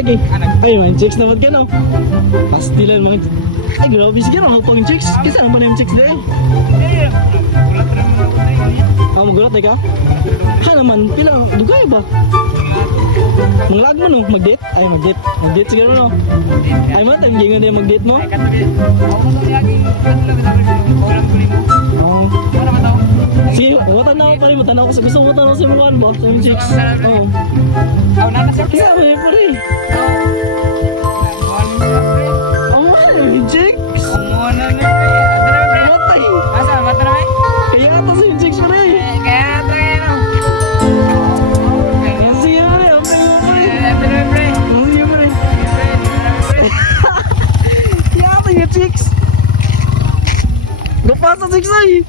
lagi. Ay, man, chicks naman ka, no? Pastilan, mga... Ay, grabe, sige, no? Hagpang chicks. Kisa naman yung chicks dahil. Ah, magulat ka? Ha naman, pila, dugay ba? Manglag mo, no? Mag-date? Ay, mag-date. Mag-date siguro, no? Ay, man, time gingan din mag-date mo? Oo. Sige, tanaw pa rin mo. Tanaw ko sa gusto mo tanaw sa mga ba? Sa yung chicks. Oo. Kisa mo yun pa rin. Ang mahal yung chicks. Matay. Kaya ata sa yung chicks pa rin. Sige pa rin. Sige pa rin. Kaya ata yung chicks. Gapasa chicks ay.